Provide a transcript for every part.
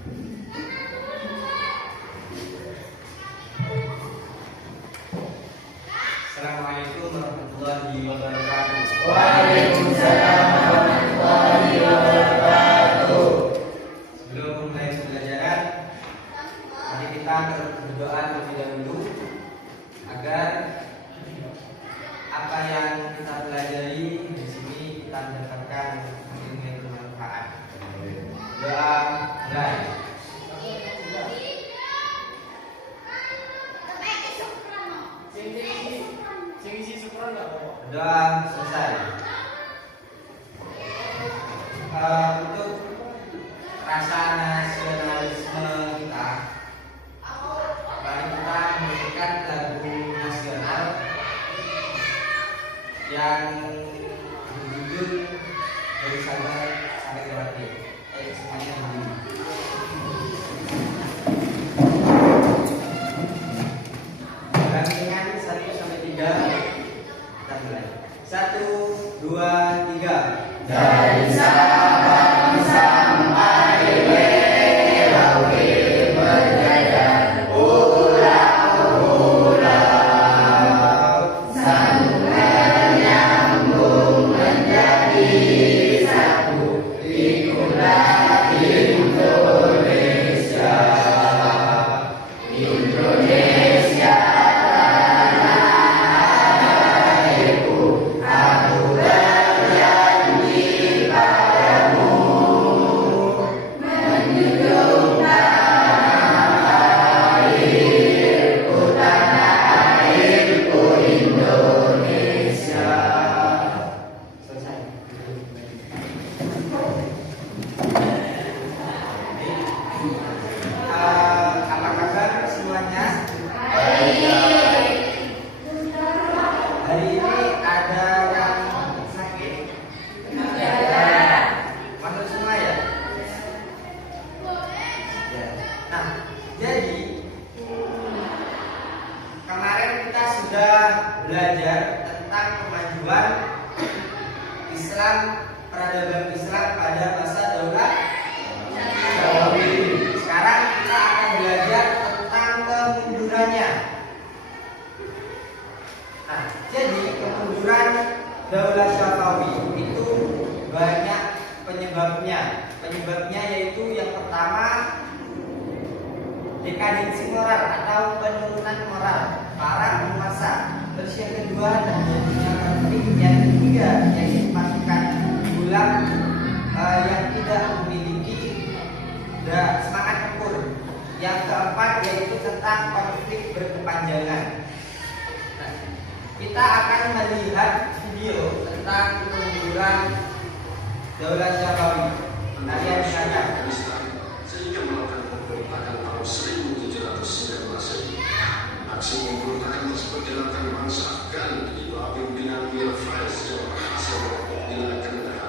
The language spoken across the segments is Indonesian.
Assalamualaikum warahmatullahi wabarakatuh. Waalaikumsalam warahmatullahi wabarakatuh. Sebelum mulai pembelajaran, mari kita berdoa terlebih dahulu agar apa yang kita pelajari di sini kita mendapatkan ilmu yang bermanfaat. Doa mulai. Doa selesai. Untuk rasa nasionalisme kita, mari kita menyanyikan lagu nasional yang berjudul Dari Sabang sampai Merauke. Semuanya berdiri. Ulangan 1 sampai 3. Kita mulai. 1, 2, 3. Dari Sabang sampai Merauke berjaya pulau-pulau, sambungan nyambung menjadi satu, ikulah Indonesia. Indonesia tanah airku, aku berjanji padamu menjunjung tanah airku Indonesia. Selesai. Apa kabar semuanya? Hari ini ada yang sakit? Masuk semua ya? Ya. Nah, jadi kemarin kita sudah belajar tentang kemajuan Islam, peradaban Islam pada masa Daulah Safawi. Sekarang kita akan belajar tentang kemundurannya. Nah, jadi kemunduran Daulah Safawi itu banyak penyebabnya. Penyebabnya yaitu yang pertama dekadensi moral atau penurunan moral para penguasa. Terus yang kedua terjadinya konflik. Yang ketiga yaitu pasukan gulam yang tidak memiliki semangat tempur. Yang keempat yaitu tentang konflik berkepanjangan. Nah, kita akan melihat video tentang kemunduran Daulah Safawi. Kalian silakan. Sehingga melakukan pemberontakan tahun 1719 ini. Aksi pemberontakan tersebut dilakukan bangsa Afgan di bawah pimpinan Mir Faiz yang berhasil dilakukan negara.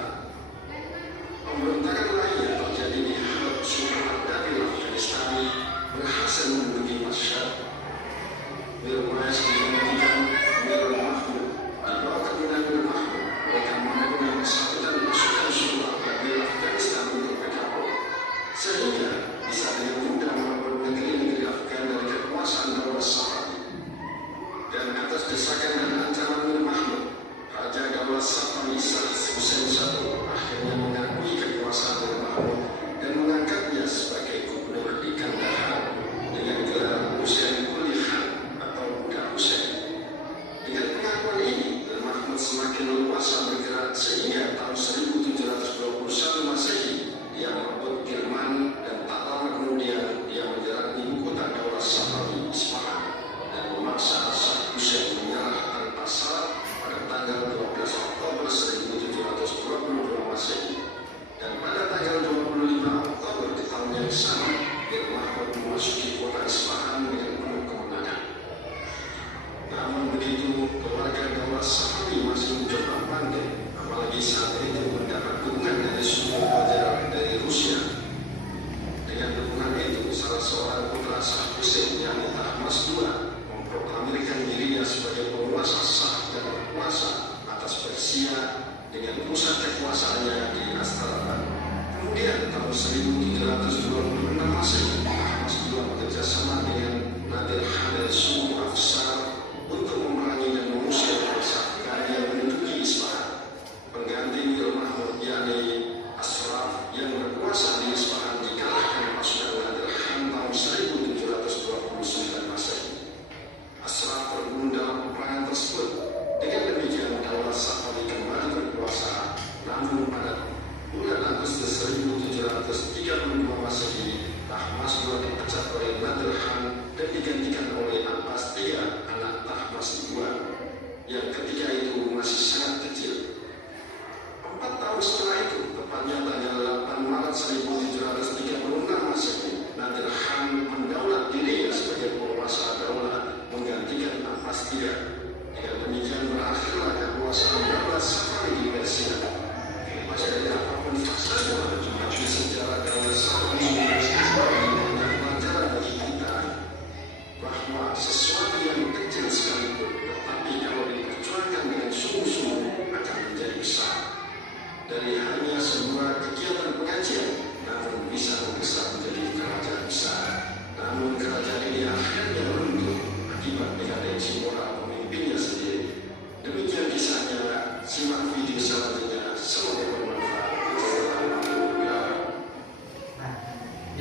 Pemberontakan lainnya terjadi di Halab, Surat dari Afghanistan berhasil menduduki masyarakat. Mir Faiz digantikan Mir Mahmud di bawah kepemimpinan Mir Mahmud. Mereka mampu menghasilkan pasukan Surat dari Afghanistan untuk PKO.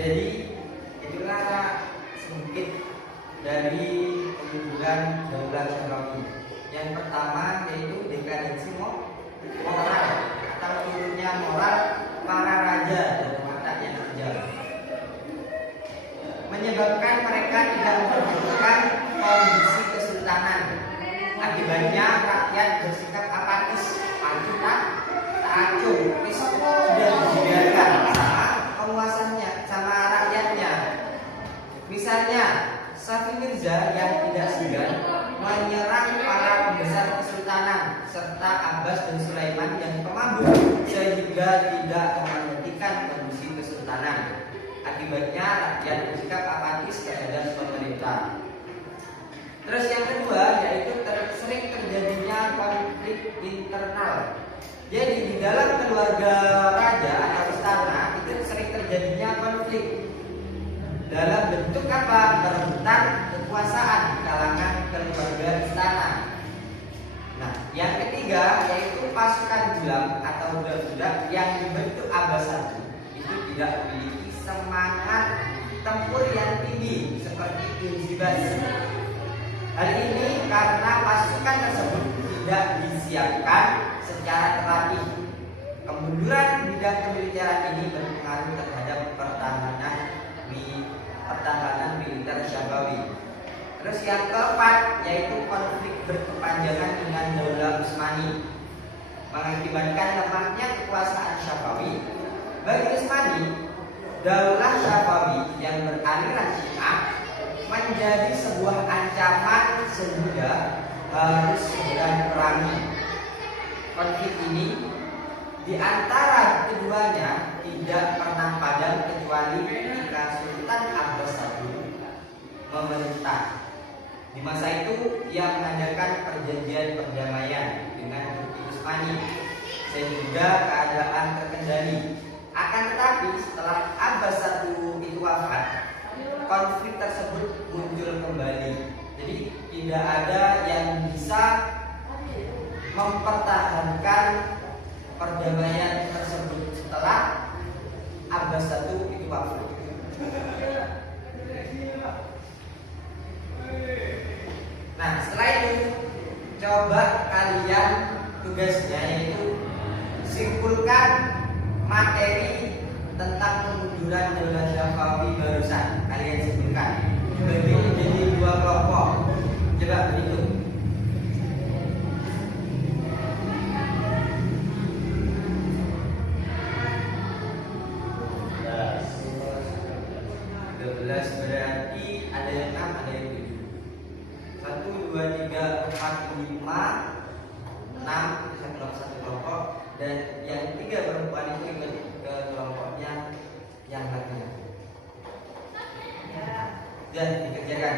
Jadi itulah sedikit dari kemunduran Daulah Syafawi. Yang pertama yaitu dekadensi moral atau turunnya moral para raja dan rakyat yang menyebabkan mereka tidak memperhatikan kondisi kesultanan. Akibatnya rakyat bersikap apatis, acuh, sudah dibiarkan sama penguasanya, sama rakyatnya. Misalnya Safi Mirza yang tidak segan menyerang para pembesar kesultanan serta Abbas dan Sulaiman yang pemabuk sehingga tidak memperhatikan kondisi kesultanan. Akibatnya rakyat bersikap apatis terhadap pemerintah. Terus yang kedua yaitu sering terjadinya konflik internal. Jadi di dalam keluarga raja atau istana itu sering terjadinya konflik dalam bentuk apa? Perebutan kekuasaan di kalangan keluarga istana. Nah, yang ketiga yaitu pasukan gulam atau budak-budak yang dibentuk Abbasiyah itu tidak memiliki semangat tempur yang tinggi seperti Inzibas. Hal ini karena pasukan tersebut tidak disiapkan secara terlatih. Kemunduran bidang kemiliteran ini berpengaruh terhadap pertahanan militer Syafawi. Terus yang keempat yaitu konflik berkepanjangan dengan Daulah Utsmani, mengakibatkan lemahnya kekuasaan Syafawi. Bagi Utsmani, Daulah Syafawi yang beraliran Syiah menjadi sebuah ancaman sehingga harus segera diperangi. Konflik ini di antara keduanya tidak pernah padam kecuali ketika Sultan Abbas I memerintah. Di masa itu ia mengadakan perjanjian perdamaian dengan Turki Utsmani sehingga keadaan terkendali. Akan tetapi setelah Abbas I itu wafat, konflik tersebut muncul kembali. Jadi tidak ada yang bisa mempertahankan perdamaian tersebut setelah Abbas I itu wafat. Nah, setelah itu coba kalian tugasnya yaitu simpulkan materi tentang kemunduran Daulah Syafawi barusan. Kalian simpulkan dibagi menjadi dua kelompok. Coba berhitung. Berarti ada yang 6, ada yang 7. 1, 2, 3, 4, 5, 6 satu kelompok, dan yang 3 perempuan itu ikut ke kelompoknya yang laki-laki. Dan dikerjakan.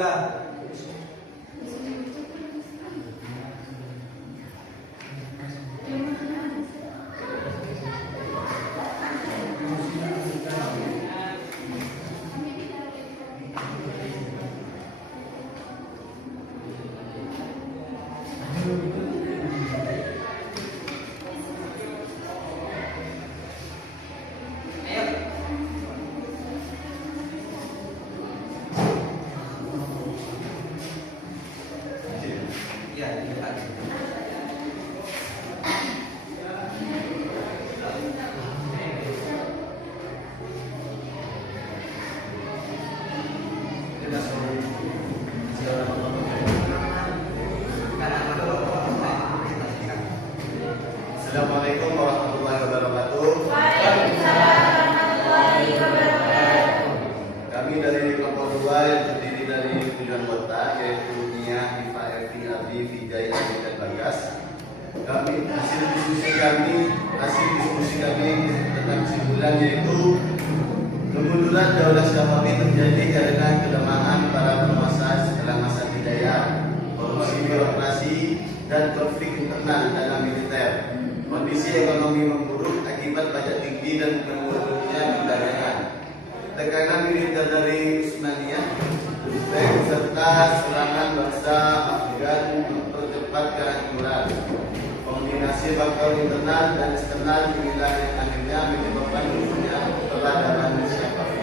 dua. Ya, dilihat. Assalamualaikum warahmatullahi wabarakatuh. Kami dari kelompok 2 yang terdiri dari 7 anggota, yaitu Nia, Iva, Evi, Abi, Vijay, Adi, dan Bagas. Hasil diskusi kami tentang kesimpulan yaitu kemunduran Daulah Syafawi terjadi karena kelemahan para penguasa setelah masa Hidayah, korupsi birokrasi, dan konflik internal dalam militer. Kondisi ekonomi memburuk akibat pajak tinggi dan menurunnya perdagangan. Tekanan militer dari Utsmaniyah, Uzbek, serta serangan bangsa Afgan mempercepat kehancuran. Kombinasi faktor internal dan eksternal inilah yang akhirnya menyebabkan munculnya peradaban Syafawi.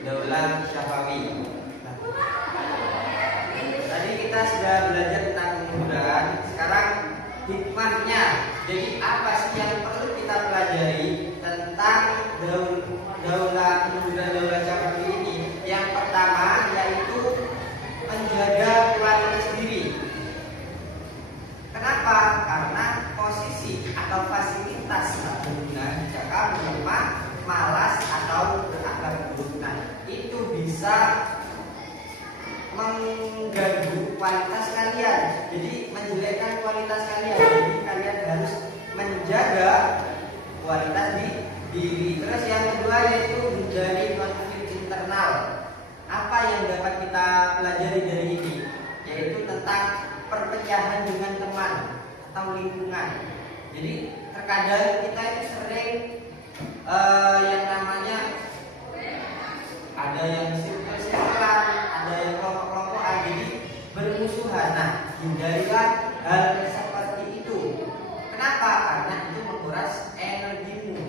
Daulah Syafawi. Tadi kita sudah belajar tentang kemudahan. Sekarang hikmahnya. Jadi apa sih yang perlu kita pelajari tentang kemudahan Daulah Syafawi ini? Yang pertama yaitu menjaga kualitas diri. Kenapa? Karena posisi atau fasilitas pengguna jika kamu lemah, malas atau berakhlak buruk, itu bisa mengganggu kualitas kalian. Jadi menjelekkan kualitas kalian. Jadi kalian harus menjaga kualitas diri. Terus yang kedua yaitu menjadi konflik internal. Apa yang dapat kita pelajari dari ini? Yaitu tentang perpecahan dengan teman atau lingkungan. Jadi terkadang kita itu sering yang namanya ada yang sirkel-sirkelan, ada yang kelompok-kelompokan, jadi bermusuhan. Nah, hindarilah hal seperti itu. Kenapa? Karena itu menguras energimu.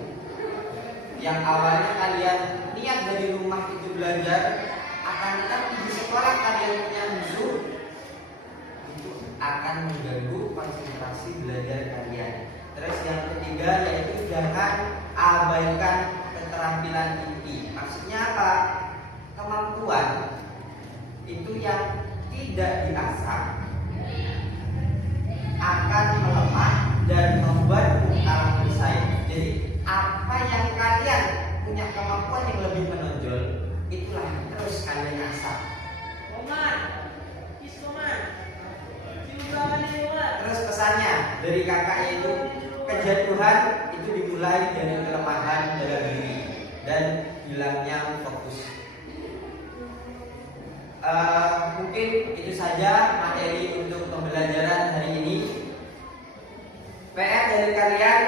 Yang awalnya kalian niat dari rumah itu belajar, akan tetapi di sekolah kalian punya musuh, itu akan mengganggu konsentrasi belajar kalian. Terus yang ketiga yaitu jangan abaikan keterampilan inti. Maksudnya apa? Kemampuan itu yang tidak diasah akan melemah dan membuat kalah bersaing. Jadi apa yang kalian punya kemampuan yang lebih menonjol, itulah yang terus kalian asah. dari kakak, yaitu kejatuhan itu dimulai dari kelemahan dalam diri dan hilangnya fokus. Mungkin itu saja materi untuk pembelajaran hari ini. PR dari kalian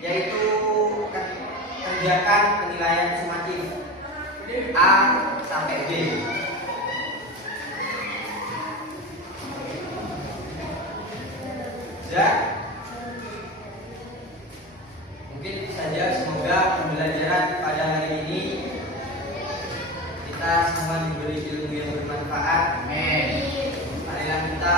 yaitu kerjakan penilaian sumatif A sampai B. Ya, mungkin itu saja. Semoga pembelajaran pada hari ini kita semua diberi ilmu yang bermanfaat. Amin. Marilah kita